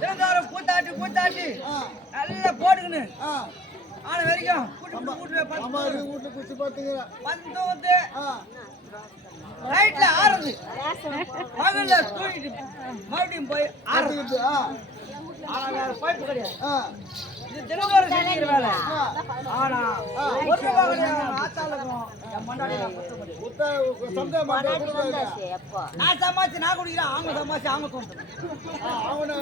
தினந்தோறும் கூத்தாட்டி கூத்தாட்டி நல்லா போடுங்கன்னு ஆன வரைக்கும் வீட்டுல குச்சி பாத்துங்க வந்து ரைட்ல ஆறுது பகல்ல தூங்கிட்டு மறுபடியும் போய் ஆறுது ஆனா வேற பைப்பு கிடையாது இது தினந்தோறும் செஞ்சுக்கிற வேலை ஆனா ஒரு ஆத்தாளுக்கும் என் மண்டாடி நான் சமாச்சு நான் குடிக்கிறேன் அவங்க சமாச்சு அவங்க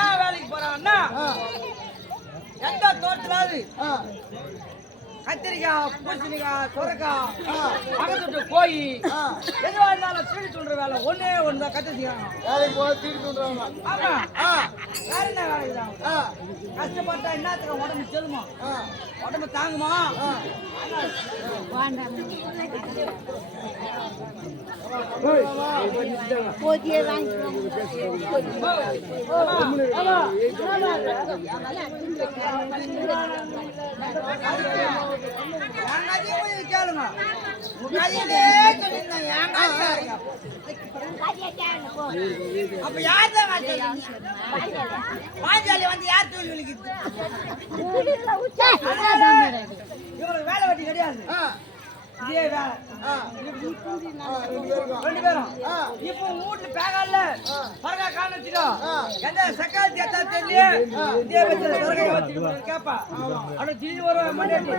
ஏன் வேலைக்கு போறான்னா எந்த தோட்டலாது கத்திரிக்காய் பூசணிக்காய் சுரக்காய் பக்கத்து கோழி எதுவா இருந்தாலும் திருடி தூண்டுற வேலை ஒன்னே ஒண்ணுதான் கத்திரிக்காய் வேலைக்கு போக திருடி தூண்டுறாங்க. ஆமா வேற என்ன வேலைக்குதான் கஷ்டப்பட்டா என்னத்துக்கு உடம்பு செல்லுமா உடம்பு தாங்குமா போதியே வாங்கி கேளுங்க அப்ப யார் பாஞ்சாலி வந்து யார் தூள் விழிக்குது இவங்களுக்கு வேலை வெட்டி கிடையாது இதே வேலை ரெண்டு பேரும் இப்ப வீட்டுல பேகால பரகா காணச்சுக்கோ எந்த சக்காலத்தி எத்தா தெரியல இதே வச்சு கேப்பா அட தீனி வருவேன் மண்டேட்டி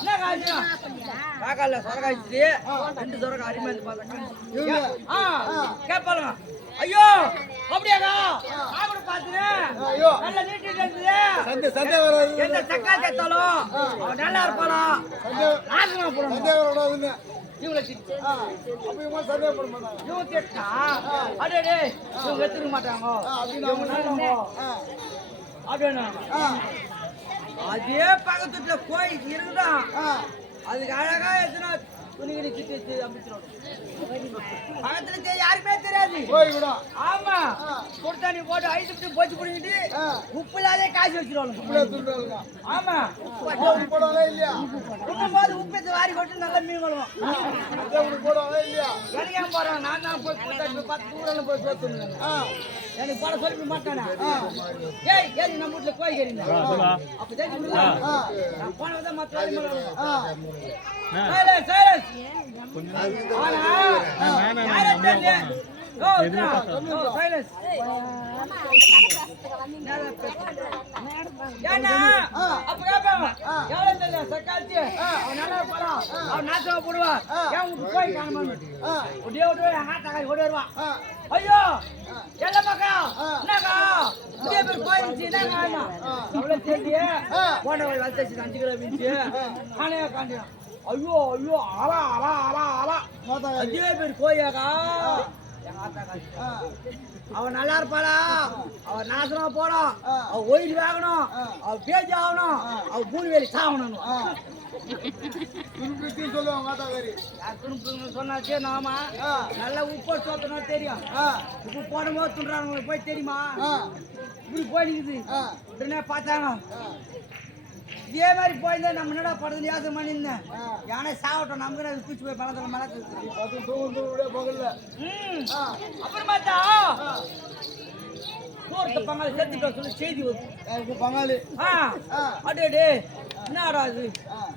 என்ன காசு பேகால சொரகாய்ச்சி ரெண்டு சொரகா அடிமேந்து பார்த்தா கேப்பாளுங்க ஐயோ அப்படியாக்கா நான் கூட பாத்துறேன் நல்ல நீட்டி இருந்தது சந்தே வராது எந்த சக்காலத்தி எத்தாலும் அவன் நல்லா இருப்பாளா நாசமா போடுவாங்க இவங்களை சந்தேகப்பட மாட்டாங்க இவங்க திட்டா அடே இவங்க எடுத்துக்க மாட்டாங்க அப்படின்னு அதே பக்கத்துல கோயில் இருக்குதான் அதுக்கு அழகா எத்தனை துணிகளை கிட்டி வச்சு அமைச்சிடும் பக்கத்துல யாருமே தெரியாது ஆமா கொடுத்தாணி போட்டு ஐஸ் போச்சு பிடிக்கிட்டு உப்பு இல்லாத காசு வச்சிருவாங்க ஆமா இல்லையா போது உப்பு வாரி போட்டு நல்லா மீன் கொள்வோம் போடுவாங்க இல்லையா எனக்கு ஏன் போறாங்க நான் தான் போய் கொடுத்தாச்சு 10 ஊரில் போய் பேசுறேன் எனக்கு போட சொல்லி மாட்டானே ஏய் ஏய் நம்ம வீட்டுல கோயில் கேறீங்க அப்ப தெரிஞ்சு நான் போனதான் மற்ற ஐயோ எல்லா பக்கா என்னக்கா இதே பேர் கோயிலுச்சு என்னக்கா அவ்வளவு தெரிஞ்சு போனவள் வளர்த்து 5 கிலோ மீச்சு காணையா காண்டியா ஐயோ ஐயோ ஆலா ஆலா ஆலா ஆலா அதே பேர் கோயாக்கா அவன் நல்லா இருப்பாளா அவன் நாசமா போறான் அவ ஒயில் வாங்கணும் அவ பேஜ் ஆகணும் அவ பூனி வேலி சாகணும் சொன்னாச்சே நாம நல்லா உப்பு சோத்தனா தெரியும் உப்பு போடும்போது துண்டுறாங்க போய் தெரியுமா இப்படி போயிடுக்குது உடனே பார்த்தாங்க இதே மாதிரி போயிருந்தா நம்ம என்னடா படுறது யோசனை பண்ணியிருந்தேன் யானை சாகட்டும் நமக்கு பிடிச்சி போய் பழத்துல மழை அப்புறம் பார்த்தா பங்காளி செத்துட்டோம் சொல்லி செய்தி வருது பங்காளி அடே என்னடா அது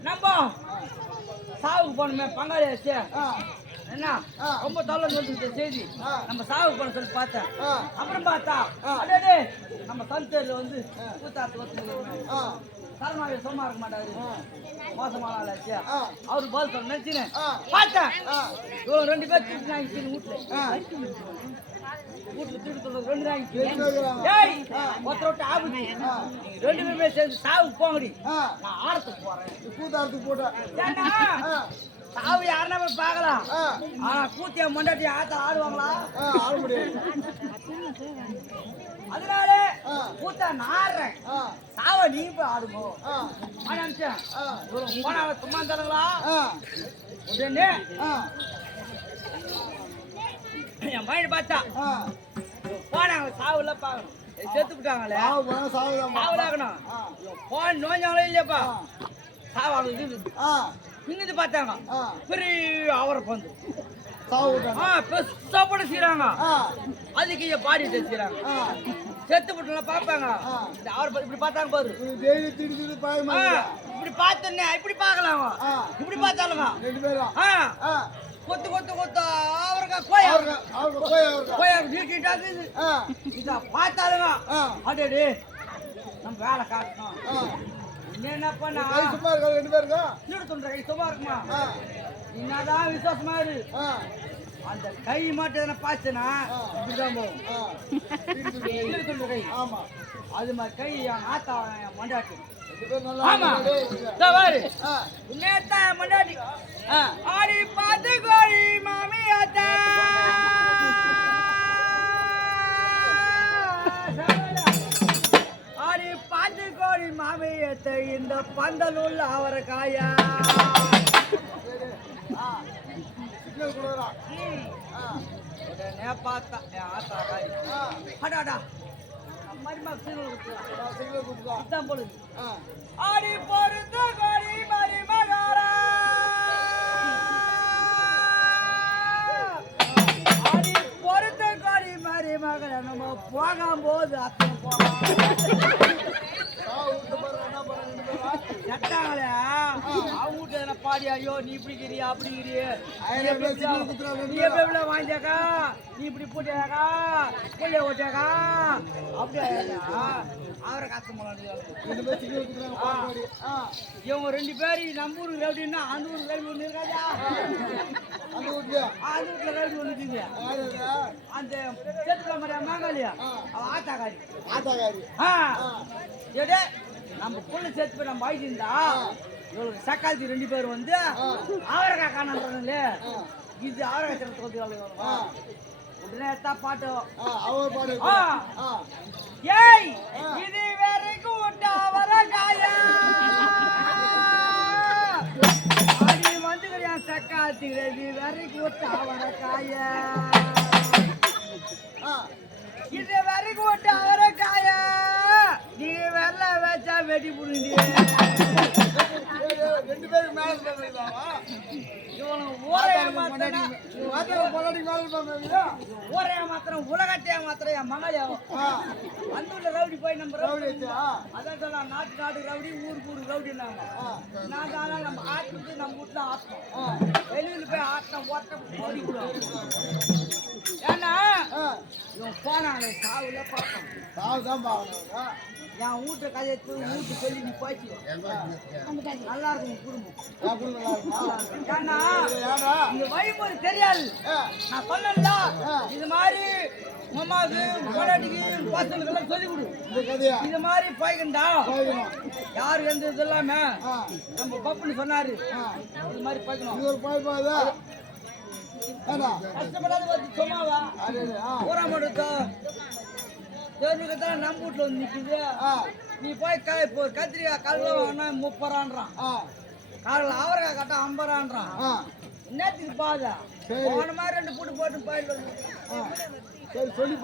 நம்ம சாவுக்கு போனோமே பங்காளி ஆச்சு என்ன ரொம்ப தொல்லை சொல்லிட்டு செய்தி நம்ம சாவுக்கு போன சொல்லி பார்த்தேன் அப்புறம் பார்த்தா அடே நம்ம சந்தேரில் வந்து கூத்தாத்து தரமாவே சும்மா இருக்க மாட்டாரு மோசமான ஆளாச்சு அவரு பதில் சொல்ல நினைச்சினேன் பார்த்தேன் இவங்க 2 பேர் திருப்பி நாங்க வீட்டுல திருப்பி சொல்றது 2 நாங்க ஒருத்தரோட்ட ஆபத்து 2 பேருமே சேர்ந்து சாவுக்கு போங்கடி நான் ஆடத்துக்கு போறேன் கூத்தாரத்துக்கு போட்டேன் சாவு யாருன்னா போய் பார்க்கலாம் ஆனா கூத்தியா மண்டாட்டி ஆத்த ஆடுவாங்களா ஆட முடியாது அதனால கூத்தா நாடுறேன் சாவ நீ போய் ஆடுமோ நினைச்சேன் போனா சும்மா தரங்களா உடனே என் பையனை பார்த்தா போனாங்க சாவுல பாக்கணும் செத்து விட்டாங்களே சாவுலாகணும் போன் நோஞ்சாங்களோ இல்லையாப்பா சாவாங்க இங்கிருந்து பார்த்தாங்க பெரிய அவரை பந்து பெருசா போட செய்யறாங்க. அதுக்கு பாடி செய்யறாங்க. செத்து போட்டு பார்ப்பாங்க. அவர் இப்படி பார்த்தாங்க பாரு. இப்படி பார்த்தேன்னே இப்படி பார்க்கலாம். இப்படி பார்த்தாலுங்க கொத்து கொத்து கொத்து அவருக்கு கோயா நீட்டாது. இத பார்த்தாலுங்க அடே நம்ம வேலை காட்டணும். என்ன பண்ணா சும்மா இருக்க 2 பேருக்கு நீடு கை சும்மா இருக்குமா? என்னதான் விசுவாசமா இரு. அந்த கை மட்டும் பாய்ச்சனா இப்படிதான் போகும். கை ஆமா அது மாதிரி கை என் ஆத்தா என் மண்டாட்டி. ஆமா பாரு நேத்தா மண்டாட்டி ஆடி பார்த்து கோழி மாமி ஆத்தா ஆடி பார்த்து கோழி மாமி ஆத்த இந்த பந்தலுள்ள அவரைக்காயா உடனே பார்த்தா என் ஆத்தா காய் அடாடா மரிமா சிக்னல் கொடுத்துதான் போடுது. ஆடி பொறுத்த கோழி மரிமகாரா ஆடி பொறுத்த கோழி மரிமகார நம்ம போகும்போது அத்தனை போகலாம் சட்டாங்களே அவங்க வீட்டு பாடி ஐயோ நீ இப்படி கிரியா அப்படி கிரியே நீ எப்படி வாங்கிட்டாக்கா நீ இப்படி போட்டியாக்கா கொள்ளைய ஓட்டியாக்கா அப்படியா அவரை காசு இவங்க 2 பேர் நம்ம ஊருக்கு ரவுடின்னா அந்த ஊருக்கு ரவுடி ஒண்ணு இருக்காதா? அந்த வீட்டுல ரவுடி ஒண்ணு இருக்குது. அந்த சேத்துல மாதிரியா மாங்காலியா அவ ஆத்தாக்காரி ஏடே நம்ம புள்ள சேர்த்து போய் நம்ம ஆயிட்டு இவளுக்கு சக்காலத்தி 2 பேர் வந்து அவரைக்காய் காணாங்களே இது அவரைக்காய் உடனே பாட்டு அவர் பாடு ஏய் இது வரைக்கும் விட்டு அவரைக்காயா அது வந்து சக்காலத்தி இது வரைக்கும் விட்டு அவரைக்காயா இது வரைக்கும் விட்டு அவரைக்காயா நீ வெள்ள வச்சா வெட்டி புடுங்க 2 பேருக்கு மேல ஒரே மாத்திரம் உலகத்தையே மாத்திரம் என் மங்களையாவும் அந்த ரவுடி போய் நம்ம ரவுடி அதான் சொல்லலாம் நாட்டு ரவுடி ஊருக்கு ரவுடினாங்க. நான் தானே நம்ம ஆட்டுக்கு நம்ம வீட்டுல ஆட்டணும் வெளியில் போய் ஆட்டின ஓட்டம் ஓடிக்கூடாது. ஏன்னா இவன் போனாங்களே சாவுல பார்த்தோம் சாவு தான் பாவம் என் வீட்டை கதையை வீட்டு சொல்லி நீ போச்சு நல்லா இருக்கும் குடும்பம். ஏன்னா இந்த வழிமுறை தெரியாது. நான் சொன்னேன்ல இது மாதிரி அம்மாவுக்கு பொண்டாட்டிக்கு பசங்களுக்கெல்லாம் சொல்லி கொடு. இது மாதிரி போய்கண்டா யாரு எந்த இது இல்லாம நம்ம பப்புன்னு சொன்னாரு இது மாதிரி போய்க்கணும். கஷ்டப்படாத சும்மாவா ஊரா மட்டும் தெரிஞ்சுக்கத்தான் நம்ம வீட்டுல வந்து நிக்குது. நீ போய் இப்போ கத்திரிக்காய் கல்ல வாங்கினா 30 ரூபான்றான். காலையில் அவரைக்காய் கட்ட 50 ரூபான்றான். என்னத்துக்கு பாத போன மாதிரி 2 கூட்டு போட்டு போயிட்டு சொல்லி